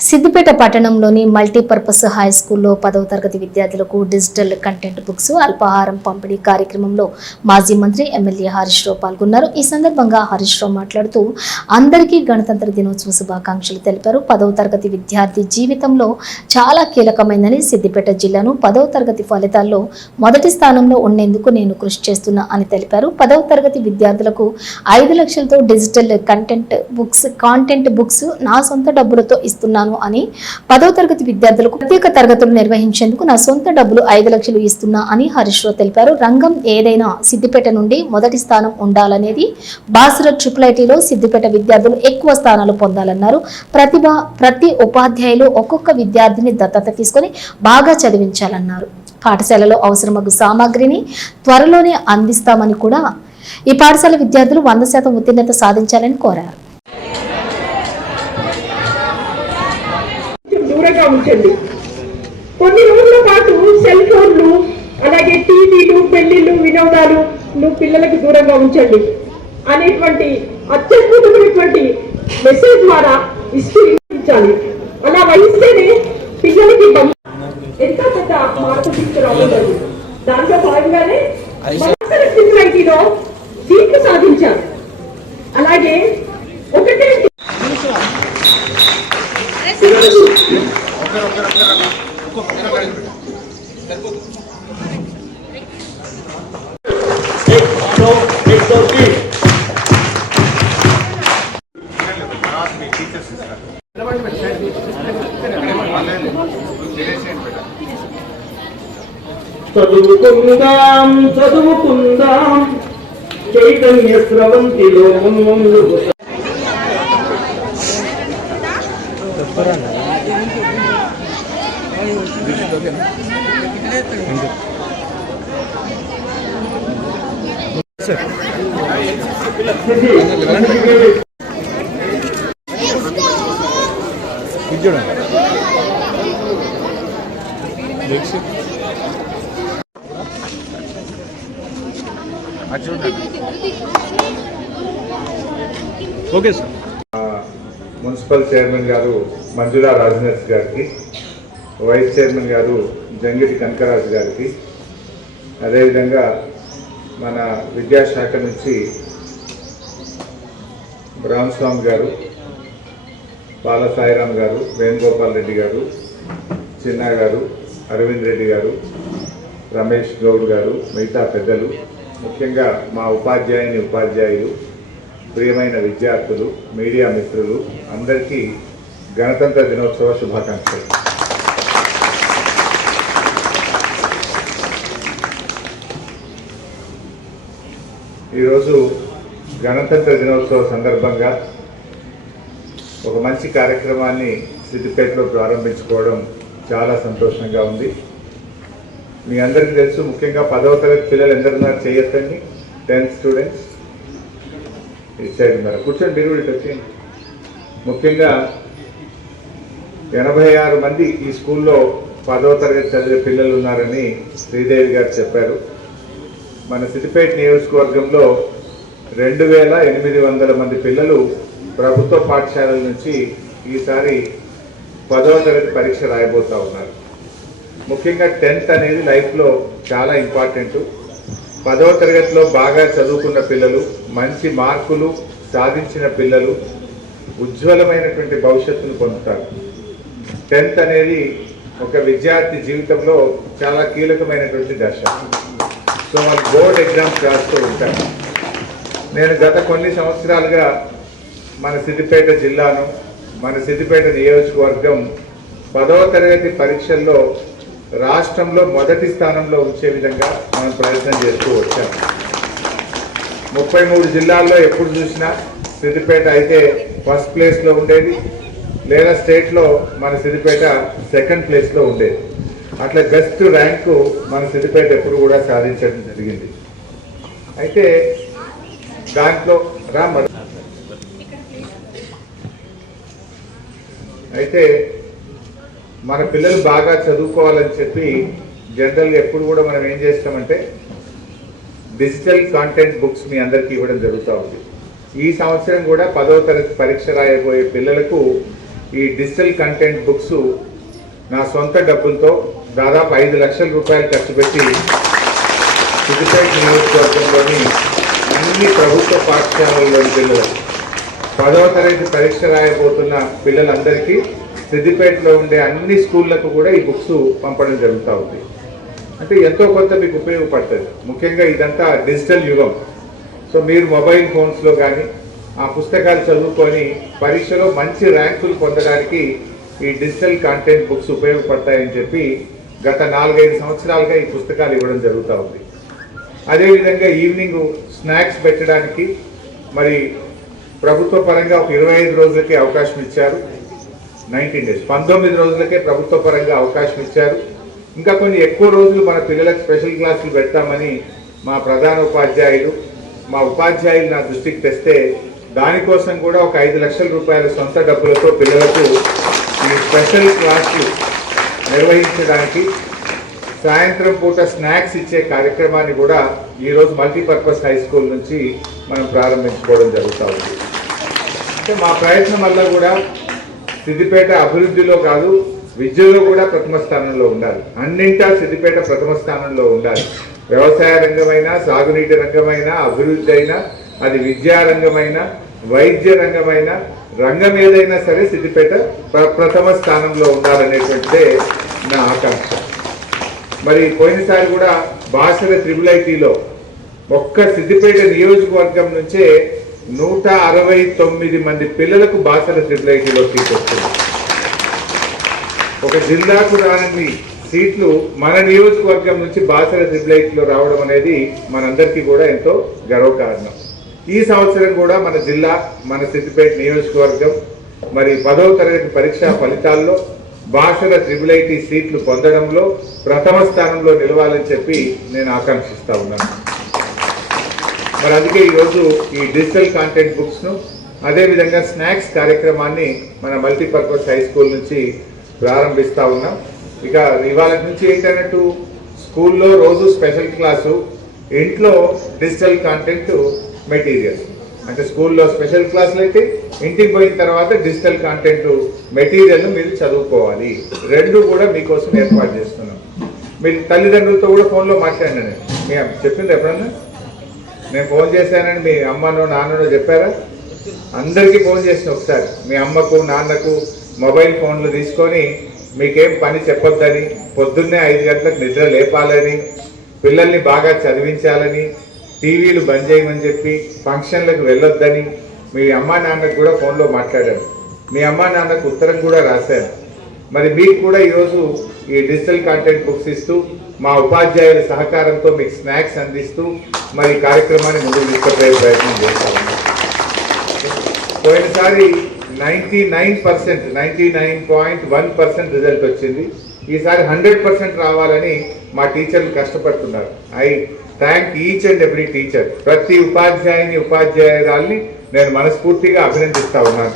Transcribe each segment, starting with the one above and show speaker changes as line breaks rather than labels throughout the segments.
సిద్దిపేట పట్టణంలోని multipurpose high స్కూల్లో పదవ తరగతి విద్యార్థులకు డిజిటల్ కంటెంట్ బుక్స్ అల్పాహారం పంపిణీ కార్యక్రమంలో మాజీ మంత్రి ఎమ్మెల్యే హరీష్ రావు పాల్గొన్నారు. ఈ సందర్భంగా హరీష్ రావు మాట్లాడుతూ అందరికీ గణతంత్ర దినోత్సవ శుభాకాంక్షలు తెలిపారు. పదవ తరగతి విద్యార్థి జీవితంలో చాలా కీలకమైందని సిద్దిపేట జిల్లాను. పదవ తరగతి ఫలితాల్లో మొదటి స్థానంలో ఉండేందుకు నేను కృషి చేస్తున్నా అని తెలిపారు. పదవ తరగతి విద్యార్థులకు ఐదు లక్షలతో digital content books content books నా సొంత డబ్బులతో ఇస్తున్నాను అని పదో తరగతి విద్యార్థులకు ప్రత్యేక తరగతులు నిర్వహించేందుకు నా సొంత డబ్బులు ఐదు లక్షలు ఇస్తున్నా అని హరీష్ రావు తెలిపారు. రంగం ఏదైనా సిద్దిపేట నుండి మొదటి స్థానం ఉండాలనేది బాసుర ట్రిపుల్ ఐటీలో సిద్దిపేట విద్యార్థులు ఎక్కువ స్థానాలు పొందాలన్నారు. ప్రతిభ ప్రతి ఉపాధ్యాయులు ఒక్కొక్క విద్యార్థిని దత్తత తీసుకొని బాగా చదివించాలన్నారు. పాఠశాలలో అవసరమగు సామాగ్రిని త్వరలోనే అందిస్తామని కూడా ఈ పాఠశాల విద్యార్థులు వంద శాతం ఉత్తీర్ణత సాధించాలని కోరారు.
దూరంగా ఉంచండి కొన్ని రోజుల పాటు సెల్ ఫోన్లు అలాగే టీవీలు పెళ్ళిళ్ళు వినోదాలు నువ్వు పిల్లలకు దూరంగా ఉంచండి. అనేటువంటి అత్యద్భుతమైనటువంటి మెసేజ్ ద్వారా ఇస్తూ ఇచ్చాలి అలా వహిస్తేనే పిల్లలకి ఎంత పెద్ద మార్పు తీసుకురావడం దాంట్లో భాగంగానే ఐటీలో సీట్లు సాధించారు అలాగే ఒకటే
చదువుకుందాం చదువుకుందాం. చైతన్య స్రవంతిలో ముందు.
చెప్పరా ఓకే సార్
మున్సిపల్ చైర్మన్ గారు మంజులా రాజనర్స్ గారికి వైస్ చైర్మన్ గారు జంగిటి కనకరాజు గారికి అదేవిధంగా మన విద్యాశాఖ నుంచి రామస్వామి గారు పాల సాయిరామ్ గారు వేణుగోపాల్ రెడ్డి గారు చిన్న గారు అరవింద్ రెడ్డి గారు రమేష్ గౌడ్ గారు మిగతా పెద్దలు ముఖ్యంగా మా ఉపాధ్యాయుని ఉపాధ్యాయులు ప్రియమైన విద్యార్థులు మీడియా మిత్రులు అందరికీ గణతంత్ర దినోత్సవ శుభాకాంక్షలు. ఈరోజు గణతంత్ర దినోత్సవ సందర్భంగా ఒక మంచి కార్యక్రమాన్ని సిద్దిపేటలో ప్రారంభించుకోవడం చాలా సంతోషంగా ఉంది. మీ అందరికీ తెలుసు ముఖ్యంగా పదవ తరగతి పిల్లలు ఎందరున్నారు చేయొద్దండి. టెన్త్ స్టూడెంట్స్ ఇచ్చాడు మరి కూర్చొని మీరు కూడా వచ్చేయండి. ముఖ్యంగా ఎనభై ఆరు మంది ఈ స్కూల్లో పదవ తరగతి చదివే పిల్లలు ఉన్నారని శ్రీదేవి గారు చెప్పారు. మన సిద్దిపేట నియోజకవర్గంలో రెండు వేల ఎనిమిది వందల మంది పిల్లలు ప్రభుత్వ పాఠశాలల నుంచి ఈసారి పదవ తరగతి పరీక్ష రాయబోతూ ఉన్నారు. ముఖ్యంగా టెన్త్ అనేది లైఫ్లో చాలా ఇంపార్టెంట్. పదవ తరగతిలో బాగా చదువుకున్న పిల్లలు మంచి మార్కులు సాధించిన పిల్లలు ఉజ్వలమైనటువంటి భవిష్యత్తును పొందుతారు. టెన్త్ అనేది ఒక విద్యార్థి జీవితంలో చాలా కీలకమైనటువంటి దశ. సో వాళ్ళు బోర్డ్ ఎగ్జామ్స్ రాస్తూ ఉంటారు నేను గత కొన్ని సంవత్సరాలుగా మన సిద్దిపేట జిల్లాను మన సిద్దిపేట నియోజకవర్గం పదవ తరగతి పరీక్షల్లో రాష్ట్రంలో మొదటి స్థానంలో ఉంచే విధంగా మనం ప్రయత్నం చేస్తూ వచ్చాం. ముప్పై మూడు జిల్లాల్లో ఎప్పుడు చూసినా సిద్దిపేట అయితే ఫస్ట్ ప్లేస్లో ఉండేది లేదా స్టేట్లో మన సిద్దిపేట సెకండ్ ప్లేస్లో ఉండేది. అట్లా బెస్ట్ ర్యాంకు మన సిద్దిపేట ఎప్పుడు కూడా సాధించడం జరిగింది. అయితే దాంట్లో రా అయితే మన పిల్లలు బాగా చదువుకోవాలని చెప్పి జనరల్గా ఎప్పుడు కూడా మనం ఏం చేస్తామంటే డిజిటల్ కాంటెంట్ బుక్స్ మీ అందరికీ ఇవ్వడం జరుగుతూ ఉంది. ఈ సంవత్సరం కూడా పదవ తరగతి పరీక్ష రాయబోయే పిల్లలకు ఈ డిజిటల్ కంటెంట్ బుక్స్ నా సొంత డబ్బులతో దాదాపు ఐదు లక్షల రూపాయలు ఖర్చు పెట్టి సిద్దిపేట నియోజకవర్గంలోని అన్ని ప్రభుత్వ పాఠశాలల్లోని పిల్లలు పదవ తరగతి పరీక్ష రాయబోతున్న పిల్లలందరికీ సిద్దిపేటలో ఉండే అన్ని స్కూళ్ళకు కూడా ఈ బుక్స్ పంపడం జరుగుతూ ఉంది. అంటే ఎంతో కొంత మీకు ఉపయోగపడుతుంది. ముఖ్యంగా ఇదంతా డిజిటల్ యుగం. సో మీరు మొబైల్ ఫోన్స్లో కానీ ఆ పుస్తకాలు చదువుకొని పరీక్షలో మంచి ర్యాంకులు పొందడానికి ఈ డిజిటల్ కంటెంట్ బుక్స్ ఉపయోగపడతాయని చెప్పి గత నాలుగైదు సంవత్సరాలుగా ఈ పుస్తకాలు ఇవ్వడం జరుగుతూ ఉంది. అదేవిధంగా ఈవినింగ్ స్నాక్స్ పెట్టడానికి మరి ప్రభుత్వ పరంగా ఒక ఇరవై ఐదు రోజులకే అవకాశం ఇచ్చారు. Nineteen days. పంతొమ్మిది రోజులకే ప్రభుత్వ పరంగా అవకాశం ఇచ్చారు. ఇంకా కొన్ని ఎక్కువ రోజులు మన పిల్లలకు స్పెషల్ క్లాసులు పెడతామని మా ప్రధాన ఉపాధ్యాయులు మా ఉపాధ్యాయులు నా దృష్టికి తెస్తే దానికోసం కూడా ఒక ఐదు లక్షల రూపాయల సొంత డబ్బులతో పిల్లలకు ఈ స్పెషల్ క్లాసులు నిర్వహించడానికి సాయంత్రం పూట స్నాక్స్ ఇచ్చే కార్యక్రమాన్ని కూడా ఈరోజు మల్టీపర్పస్ హై స్కూల్ నుంచి మనం ప్రారంభించుకోవడం జరుగుతూ ఉంది. అంటే మా ప్రయత్నం వల్ల కూడా సిద్దిపేట అభివృద్ధిలో కాదు విద్యలో కూడా ప్రథమ స్థానంలో ఉండాలి. అన్నింటా సిద్దిపేట ప్రథమ స్థానంలో ఉండాలి. వ్యవసాయ రంగమైనా సాగునీటి రంగమైనా అభివృద్ధి అయినా అది విద్యారంగమైనా వైద్య రంగమైన రంగం ఏదైనా సరే సిద్దిపేట ప్ర- ప్రథమ స్థానంలో ఉండాలనేటువంటిదే నా ఆకాంక్ష. మరి పోయినసారి కూడా భాషల త్రిబుల్ ఐటీలో ఒక్క సిద్దిపేట నియోజకవర్గం నుంచే నూట అరవై తొమ్మిది మంది పిల్లలకు భాషల త్రిబుల్ ఐటీలో సీట్ వచ్చింది. ఒక జిల్లాకు రానన్ని సీట్లు మన నియోజకవర్గం నుంచి భాషల త్రిబుల్ ఐటీలో రావడం అనేది మనందరికీ కూడా ఎంతో గర్వకారణం. ఈ సంవత్సరం కూడా మన జిల్లా మన సిద్దిపేట నియోజకవర్గం మరి పదవ తరగతి పరీక్షా ఫలితాల్లో భాషల ట్రిపుల్ ఐటీ సీట్లు పొందడంలో ప్రథమ స్థానంలో నిలవాలని చెప్పి నేను ఆకాంక్షిస్తూ ఉన్నాను. మరి అందుకే ఈరోజు ఈ డిజిటల్ కాంటెంట్ బుక్స్ను అదేవిధంగా స్నాక్స్ కార్యక్రమాన్ని మన మల్టీపర్పస్ హై స్కూల్ నుంచి ప్రారంభిస్తూ ఉన్నాం. ఇక ఇవాళ నుంచి ఏంటన్నట్టు స్కూల్లో రోజు స్పెషల్ క్లాసు ఇంట్లో డిజిటల్ కాంటెంట్ మెటీరియల్ అంటే స్కూల్లో స్పెషల్ క్లాసులు అయితే ఇంటికి పోయిన తర్వాత డిజిటల్ కాంటెంట్ మెటీరియల్ మీరు చదువుకోవాలి. రెండు కూడా మీకోసం ఏర్పాటు చేస్తున్నాం. మీరు తల్లిదండ్రులతో కూడా ఫోన్లో మాట్లాడినా నేను. మీ చెప్పింది ఎప్పుడన్నా? నేను ఫోన్ చేశానని మీ అమ్మనో నాన్ననో చెప్పారా? అందరికీ ఫోన్ చేసిన ఒకసారి. మీ అమ్మకు నాన్నకు మొబైల్ ఫోన్లు తీసుకొని మీకేం పని చెప్పొద్దని పొద్దున్నే ఐదు గంటలకు నిద్ర లేపాలని పిల్లల్ని బాగా చదివించాలని టీవీలు బంద్ చేయమని చెప్పి ఫంక్షన్లకు వెళ్ళొద్దని మీ అమ్మా నాన్నకు కూడా ఫోన్లో మాట్లాడాను. మీ అమ్మా నాన్నకు ఉత్తరం కూడా రాశాను. మరి మీకు కూడా ఈరోజు ఈ డిజిటల్ కంటెంట్ బుక్స్ ఇస్తూ మా ఉపాధ్యాయుల సహకారంతో మీకు స్నాక్స్ అందిస్తూ మరి కార్యక్రమాన్ని ముందుకు తీసుకుపోయే ప్రయత్నం చేస్తాము పోయినసారి ninety nine percent ninety nine point one percent result వచ్చింది. ఈసారి హండ్రెడ్ పర్సెంట్ రావాలని మా టీచర్లు కష్టపడుతున్నారు. I thank each and every teacher ప్రతి ఉపాధ్యాయుని ఉపాధ్యాయురాల్ని నేను మనస్ఫూర్తిగా అభినందిస్తా ఉన్నాను.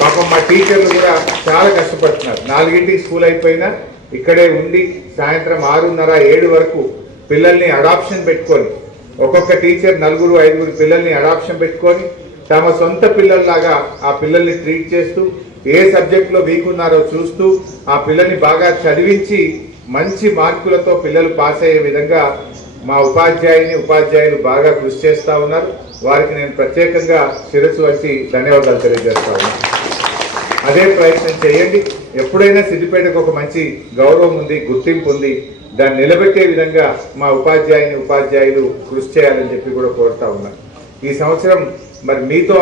పాపం మా టీచర్లు కూడా చాలా కష్టపడుతున్నారు. నాలుగింటికి స్కూల్ అయిపోయినా ఇక్కడే ఉండి సాయంత్రం ఆరున్నర ఏడు వరకు పిల్లల్ని అడాప్షన్ పెట్టుకొని ఒక్కొక్క టీచర్ నలుగురు ఐదుగురు పిల్లల్ని అడాప్షన్ పెట్టుకొని తమ సొంత పిల్లల్లాగా ఆ పిల్లల్ని ట్రీట్ చేస్తూ ఏ సబ్జెక్ట్లో వీక్ ఉన్నారో చూస్తూ ఆ పిల్లల్ని బాగా చదివించి మంచి మార్కులతో పిల్లలు పాస్ అయ్యే విధంగా మా ఉపాధ్యాయుని ఉపాధ్యాయులు బాగా కృషి చేస్తూ ఉన్నారు. వారికి నేను ప్రత్యేకంగా శిరస్సు వచ్చి ధన్యవాదాలు తెలియజేస్తా ఉన్నాను. అదే ప్రయత్నం చేయండి. ఎప్పుడైనా సిద్దిపేటకు ఒక మంచి గౌరవం ఉంది గుర్తింపు ఉంది. దాన్ని నిలబెట్టే విధంగా మా ఉపాధ్యాయుని ఉపాధ్యాయులు కృషి చేయాలని చెప్పి కూడా కోరుతా ఉన్నాను. ఈ సంవత్సరం మరి మీతో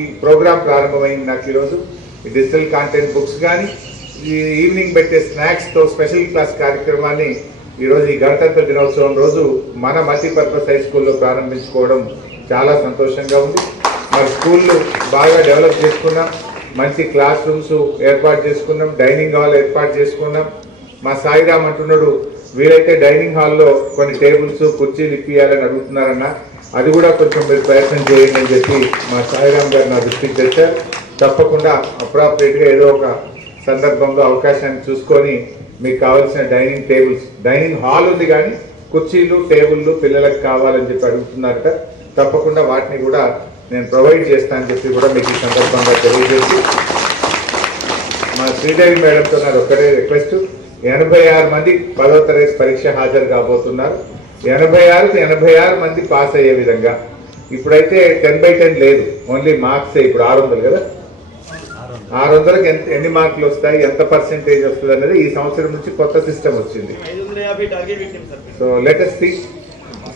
ఈ ప్రోగ్రాం ప్రారంభమైంది నాకు ఈరోజు. డిజిటల్ కాంటెంట్ బుక్స్ కానీ ఈ ఈవినింగ్ పెట్టే స్నాక్స్తో స్పెషల్ క్లాస్ కార్యక్రమాన్ని ఈరోజు ఈ గణతంత్ర దినోత్సవం రోజు మన మల్టీపర్పస్ హై స్కూల్లో ప్రారంభించుకోవడం చాలా సంతోషంగా ఉంది. మరి స్కూళ్ళు బాగా డెవలప్ చేసుకున్నాం. మంచి క్లాస్ రూమ్స్ ఏర్పాటు చేసుకున్నాం. డైనింగ్ హాల్ ఏర్పాటు చేసుకున్నాం. మా సాయిరామ్ అంటున్నాడు వీరైతే డైనింగ్ హాల్లో కొన్ని టేబుల్స్ కుర్చీలు ఇప్పియాలని అడుగుతున్నారన్న. అది కూడా కొంచెం మీరు ప్రయత్నం చేయండి అని చెప్పి మా సాయిరామ్ గారు నా దృష్టికి తెచ్చారు. తప్పకుండా అప్రాపరేట్గా ఏదో ఒక సందర్భంలో అవకాశాన్ని చూసుకొని మీకు కావాల్సిన డైనింగ్ టేబుల్స్ డైనింగ్ హాల్ ఉంది కానీ కుర్చీలు టేబుల్లు పిల్లలకు కావాలని చెప్పి అడుగుతున్నారట తప్పకుండా వాటిని కూడా నేను ప్రొవైడ్ చేస్తానని చెప్పి కూడా మీకు ఈ సందర్భంగా తెలియజేసి మా శ్రీదేవి మేడంతో నాకు ఒక్కటే రిక్వెస్ట్. ఎనభై ఆరు మంది పదవ తరగతి పరీక్ష హాజరు కాబోతున్నారు. ఎనభై ఆరు ఎనభై ఆరు మంది పాస్ అయ్యే విధంగా. ఇప్పుడైతే టెన్ బై టెన్ లేదు. ఓన్లీ మార్క్స్ ఇప్పుడు ఆరు వందలు కదా. ఆరు వందలకు ఎంత ఎన్ని మార్కులు వస్తాయి ఎంత పర్సెంటేజ్ వస్తుంది అనేది ఈ సంవత్సరం నుంచి కొత్త సిస్టమ్ వచ్చింది. సో లెటెస్ట్ సీ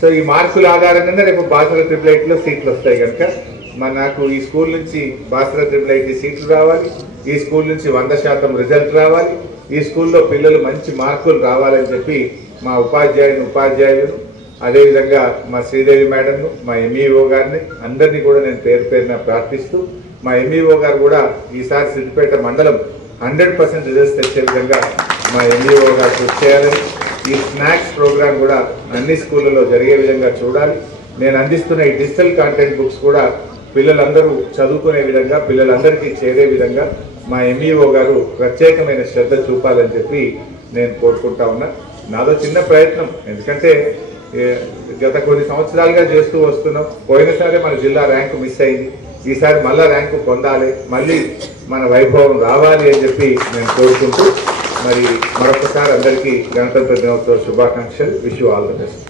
సో ఈ మార్కుల ఆధారంగానే రేపు బాసర ట్రిపుల్ ఎయిట్లో సీట్లు వస్తాయి కనుక మరి నాకు ఈ స్కూల్ నుంచి బాసర ట్రిపుల్ ఎయిట్ సీట్లు రావాలి ఈ స్కూల్ నుంచి వంద శాతం రిజల్ట్ రావాలి ఈ స్కూల్లో పిల్లలు మంచి మార్కులు రావాలని చెప్పి మా ఉపాధ్యాయుని ఉపాధ్యాయులు అదేవిధంగా మా శ్రీదేవి మేడంను మా ఎంఈఓ గారిని అందరినీ కూడా నేను పేరు పేరున ప్రార్థిస్తూ మా ఎంఈఓ గారు కూడా ఈసారి సిద్దిపేట మండలం హండ్రెడ్ పర్సెంట్ రిజల్ట్స్ తెచ్చే విధంగా మా ఎంఈఓ గారు కృషి చేయాలని ఈ స్నాక్స్ ప్రోగ్రామ్ కూడా అన్ని స్కూళ్ళలో జరిగే విధంగా చూడాలి. నేను అందిస్తున్న ఈ డిజిటల్ కాంటెంట్ బుక్స్ కూడా పిల్లలందరూ చదువుకునే విధంగా పిల్లలందరికీ చేరే విధంగా మా ఎంఈఓ గారు ప్రత్యేకమైన శ్రద్ధ చూపాలని చెప్పి నేను కోరుకుంటా ఉన్నా. నాదో చిన్న ప్రయత్నం. ఎందుకంటే గత కొన్ని సంవత్సరాలుగా చేస్తూ వస్తున్నాం. పోయినసారి మన జిల్లా ర్యాంకు మిస్ అయింది. ఈసారి మళ్ళా ర్యాంకు పొందాలి మళ్ళీ మన వైభవం రావాలి అని చెప్పి నేను కోరుకుంటూ మరి మరొకసారి అందరికీ గణతంత్ర దినోత్సవ శుభాకాంక్షలు. Wish all the best